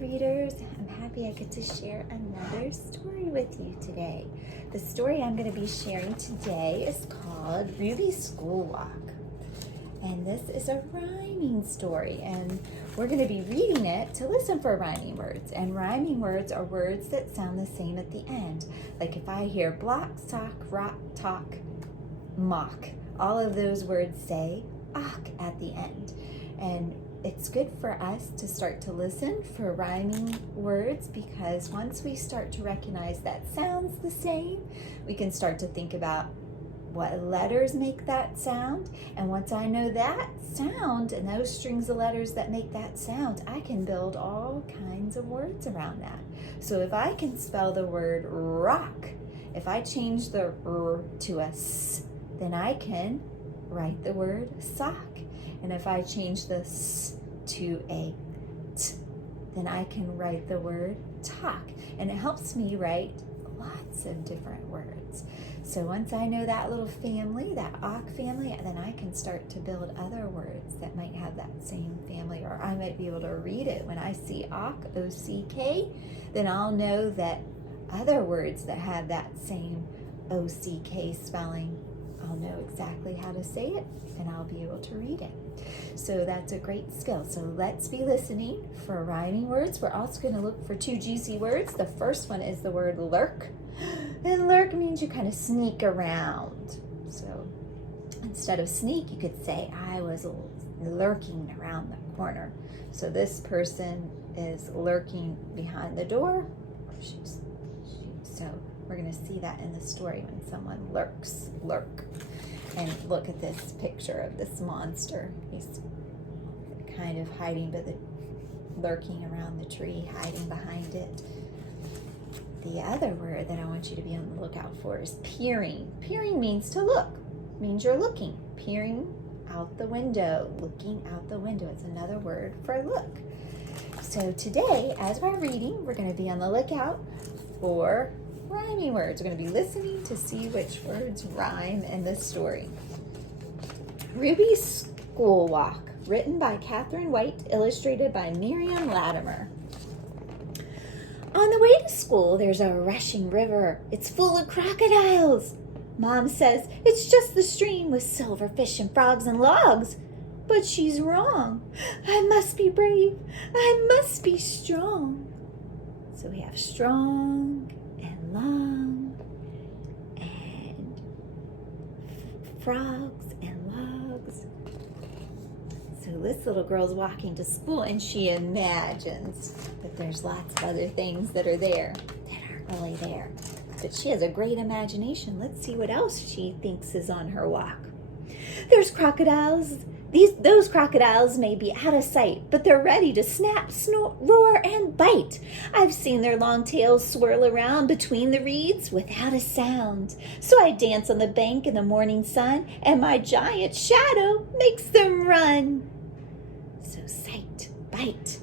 readers. I'm happy I get to share another story with you today. The story I'm going to be sharing today is called Ruby's School Walk. And this is a rhyming story, and we're going to be reading it to listen for rhyming words. And rhyming words are words that sound the same at the end. Like if I hear block, sock, rock, talk, mock, all of those words say "ock" at the end. And it's good for us to start to listen for rhyming words, because once we start to recognize that sounds the same, we can start to think about what letters make that sound. And once I know that sound and those strings of letters that make that sound, I can build all kinds of words around that. So if I can spell the word rock, if I change the R to a S, then I can write the word sock. And if I change the S to a T, then I can write the word talk. And it helps me write lots of different words. So once I know that little family, that ock family, then I can start to build other words that might have that same family, or I might be able to read it. When I see ock, O-C-K, then I'll know that other words that have that same O-C-K spelling, I'll know exactly how to say it, and I'll be able to read it. So that's a great skill. So let's be listening for rhyming words. We're also going to look for two juicy words. The first one is the word lurk. And lurk means you kind of sneak around. So instead of sneak, you could say, I was lurking around the corner. So this person is lurking behind the door. So we're going to see that in the story when someone lurks, lurk. And look at this picture of this monster. He's kind of hiding, but lurking around the tree, hiding behind it. The other word that I want you to be on the lookout for is peering. Peering means to look, means you're looking. Peering out the window, looking out the window. It's another word for look. So today, as we're reading, we're going to be on the lookout for rhyming words. We're going to be listening to see which words rhyme in this story. Ruby's School Walk, written by Catherine White, illustrated by Miriam Latimer. On the way to school, there's a rushing river. It's full of crocodiles. Mom says it's just the stream with silverfish and frogs and logs. But she's wrong. I must be brave. I must be strong. So we have strong and long and frogs and logs. So this little girl's walking to school, and she imagines that there's lots of other things that are there that aren't really there. But she has a great imagination. Let's see what else she thinks is on her walk. There's crocodiles. Those crocodiles may be out of sight, but they're ready to snap, snort, roar, and bite. I've seen their long tails swirl around between the reeds without a sound. So I dance on the bank in the morning sun, and my giant shadow makes them run. So sight, bite,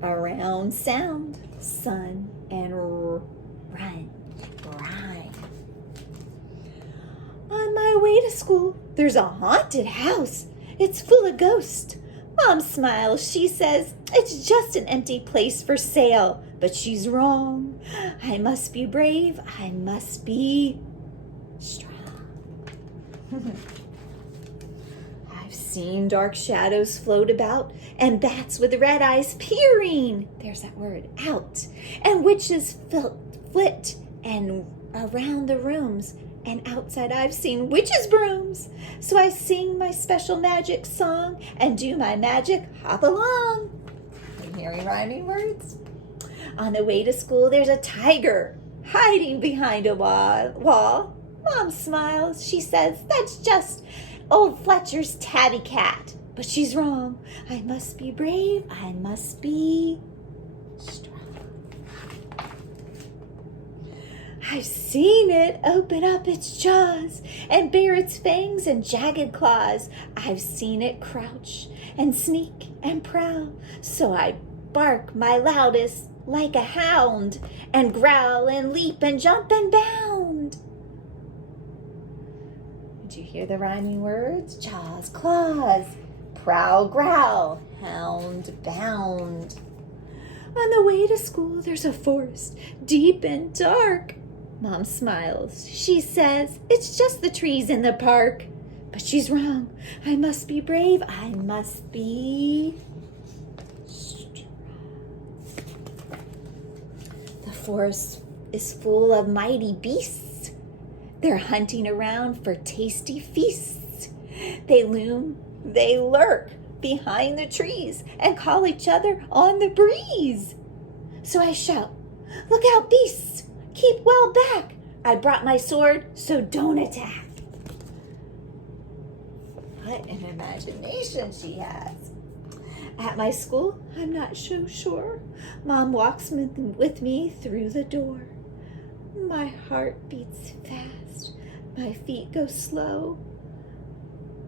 around, sound, sun, and run, rhyme. On my way to school, there's a haunted house. It's full of ghosts. Mom smiles. She says, it's just an empty place for sale. But she's wrong. I must be brave. I must be strong. I've seen dark shadows float about, and bats with red eyes peering. There's that word, out. And witches flit and around the rooms. And outside I've seen witches' brooms. So I sing my special magic song and do my magic hop along. You hearing rhyming words? On the way to school, there's a tiger hiding behind a wall. Mom smiles. She says, that's just old Fletcher's tabby cat. But she's wrong. I must be brave. I must be strong. I've seen it open up its jaws and bare its fangs and jagged claws. I've seen it crouch and sneak and prowl. So I bark my loudest like a hound and growl and leap and jump and bound. Did you hear the rhyming words? Jaws, claws, prowl, growl, hound, bound. On the way to school, there's a forest, deep and dark. Mom smiles. She says, it's just the trees in the park. But she's wrong. I must be brave. I must be strong. The forest is full of mighty beasts. They're hunting around for tasty feasts. They loom, they lurk behind the trees and call each other on the breeze. So I shout, look out, beasts, keep well back. I brought my sword, so don't attack. What an imagination she has. At my school, I'm not so sure. Mom walks with me through the door. My heart beats fast. My feet go slow.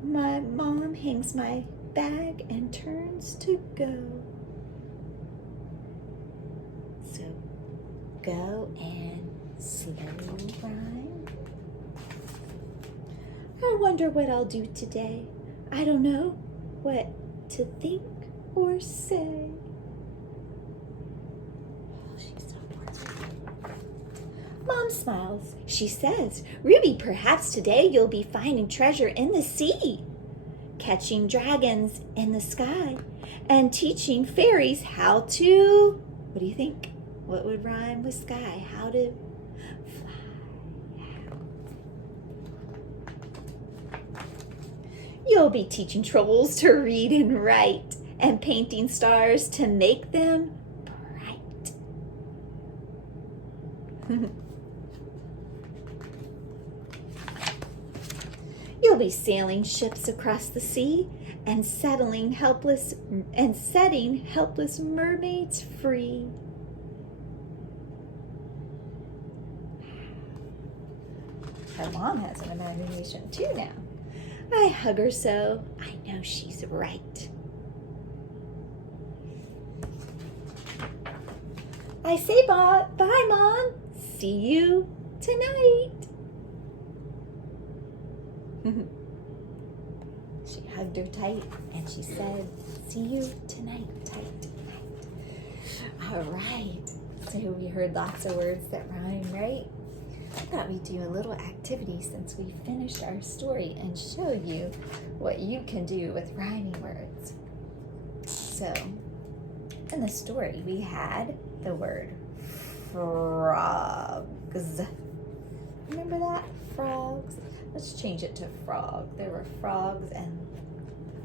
My mom hangs my bag and turns to go. So go and slow rhyme. I wonder what I'll do today. I don't know what to think or say. Oh, she's so bored. Mom smiles. She says, Ruby, perhaps today you'll be finding treasure in the sea, catching dragons in the sky, and teaching fairies how to, what do you think? What would rhyme with sky? How to fly. You'll be teaching trolls to read and write, and painting stars to make them bright. You'll be sailing ships across the sea and setting helpless mermaids free. Her mom has an imagination too now. I hug her so I know she's right. I say bye, Mom. See you tonight. She hugged her tight and she said, see you tonight, tight. All right. So we heard lots of words that rhyme, right? I thought we'd do a little activity since we finished our story and show you what you can do with rhyming words. So, in the story, we had the word frogs. Remember that? Frogs. Let's change it to frog. There were frogs and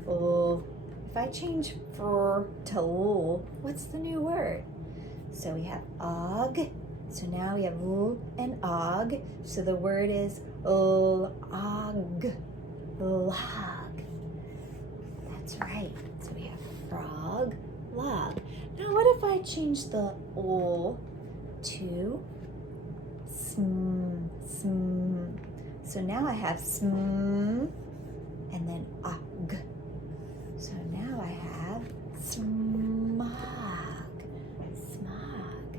if I change fr to l, what's the new word? So we have og. So now we have l and og. So the word is og. Log. That's right. So we have frog, log. Now what if I change the l to sm? So now I have sm and then og. So now I have smog. Smog.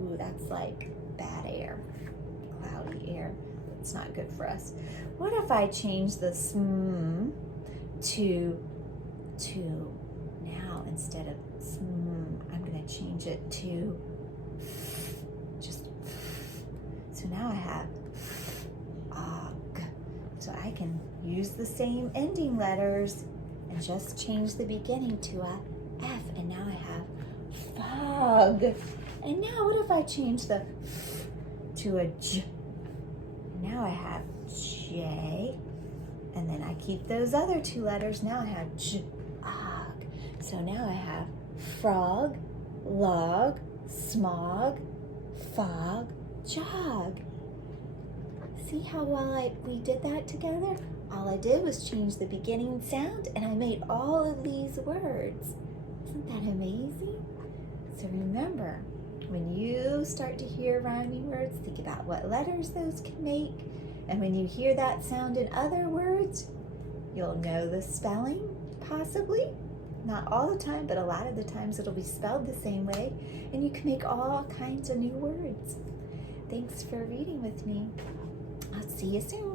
Ooh, that's like bad air, cloudy air. It's not good for us. What if I change the sm to now instead of sm, I'm going to change it to just. So now I have og. So I can use the same ending letters and just change the beginning to a F, and now I have fog. And now what if I change the F to a J? Now I have J, and then I keep those other two letters. Now I have J, og. So now I have frog, log, smog, fog, jog. See how well we did that together? All I did was change the beginning sound and I made all of these words. Isn't that amazing? So remember, when you start to hear rhyming words, think about what letters those can make. And when you hear that sound in other words, you'll know the spelling, possibly. Not all the time, but a lot of the times it'll be spelled the same way. And you can make all kinds of new words. Thanks for reading with me. I'll see you soon.